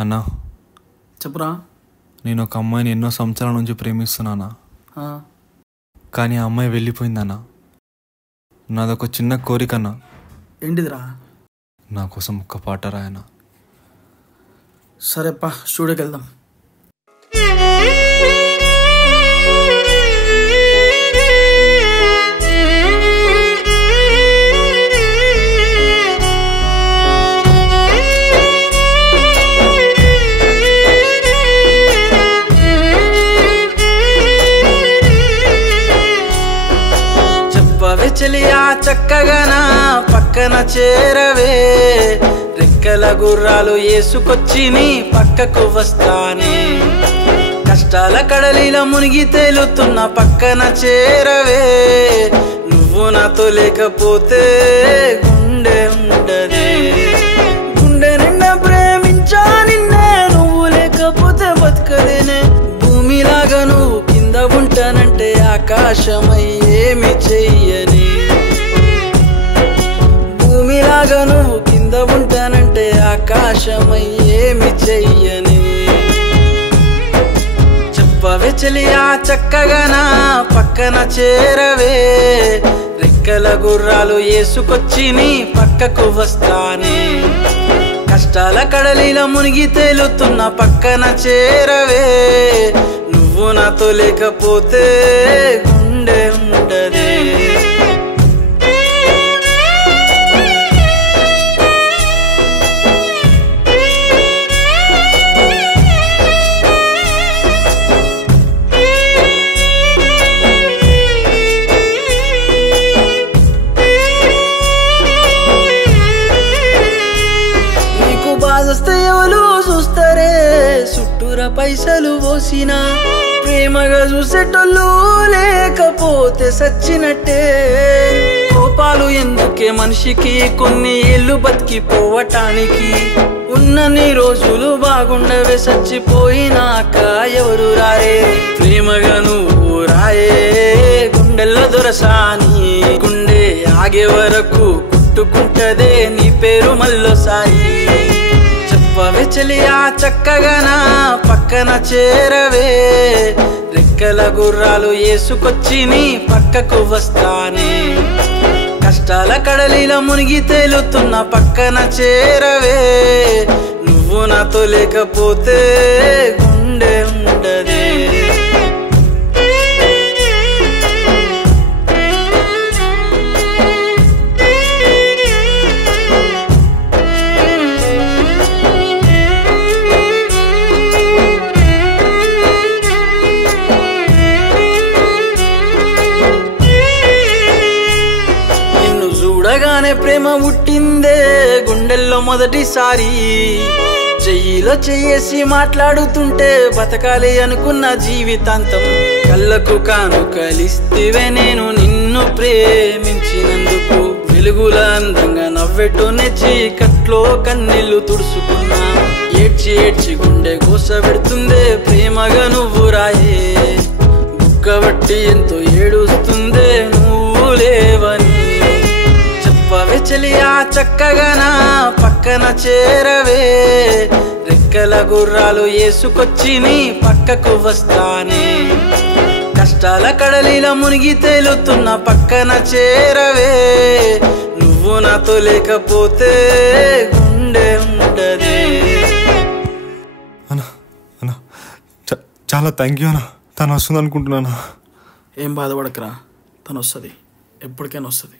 అన్నా చెప్పురా. నేను ఒక అమ్మాయిని ఎన్నో సంవత్సరాల నుంచి ప్రేమిస్తున్నానా, కానీ ఆ అమ్మాయి వెళ్ళిపోయిందన్నా. నాదొక చిన్న కోరికన్నా. ఏంటిదిరా? నా కోసం ఒక్క పాట రాయనా. సరేపా, స్టూడియోకి వెళ్దాం. చెలియా చక్కగానా పక్కన చేరవే, రెక్కల గుర్రాలు ఏసుకొచ్చి నీ పక్కకు వస్తానే. కష్టాల కడలిలో మునిగి తేలుతున్న పక్కన చేరవే, నువ్వు నాతో లేకపోతే గుండె ఉండదే. గుండె నిండా ప్రేమించా నిన్నే, నువ్వు లేకపోతే బతకలేనే. భూమిలాగా నువ్వు కింద ఉంటానంటే ఆకాశమై ఏమి చెయ్యని. భూమిలాగా నువ్వు కింద ఉంటానంటే ఆకాశమై ఏమి చెయ్యని. చెప్పవే చెలియా చక్కగానా పక్కన చేరవే, రెక్కల గుర్రాలు ఏసుకొచ్చి నీ పక్కకు వస్తానే. కష్టాల కడలిలో మునిగి తేలుతున్న పక్కన చేరవే, నువ్వు నాతో లేకపోతే గుండె ఉండదే. నీకు బాధొస్తే ఎవరు చూస్తారే, చుట్టూర పైసలు పోసినా ప్రేమగా చూసేటోళ్ళు లేకపోతే సచ్చినట్టే. కోపాలు ఎందుకే మనిషికి, కొన్ని ఏళ్ళు బతికిపోవటానికి. ఉన్నన్ని రోజులు బాగుండవే, చచ్చిపోయినాక ఎవరు రారే. ప్రేమగా నువ్వు రాయే, గుండెల్లో దొరసాని. గుండె ఆగే వరకు కుట్టుకుంటదే నీ పేరు మల్లోసాయి. చెప్పవే చెలియా చక్కగానా పక్కన చేరవే, రెక్కల గుర్రాలు ఏసుకొచ్చి నీ పక్కకు వస్తానే. కష్టాల కడలిలో మునిగి తేలుతున్న పక్కన చేరవే, నువ్వు నాతో లేకపోతే గుండె ఉండదే. చూడగానే ప్రేమ పుట్టిందే గుండెల్లో మొదటిసారి. చెయ్యిలో చెయ్యేసి మాట్లాడుతుంటే బతకాలి అనుకున్న జీవితాంతం. కళ్ళకు కానుకలిస్తివే నేను నిన్ను ప్రేమించినందుకు. వెలుగుల అందంగా నవ్వెట్టునే చీకట్లో కన్నీళ్లు తుడుచుకున్నా. ఏడ్చి ఏడ్చి గుండె కూసబెడుతుందే ప్రేమగా నువ్వు రాయే. బుక్కబట్టి ఎంతో ఏడుస్తుందే నువ్వు లేవని. చెప్పవే చెలియా చక్కగానా పక్కన చేరవే, రెక్కల గుర్రాలు ఏసుకొచ్చి నీ పక్కకు వస్తానే. కష్టాల కడలిలో మునిగి తేలుతున్న పక్కన చేరవే, నువ్వు నాతో లేకపోతే గుండె ఉండదే. అన్నా అన్నా చాలా థ్యాంక్ యూ అన్నా. తను వస్తుంది అనుకుంటున్నానా? ఏం బాధపడకరా, తను వస్తుంది, ఎప్పటికైనా వస్తుంది.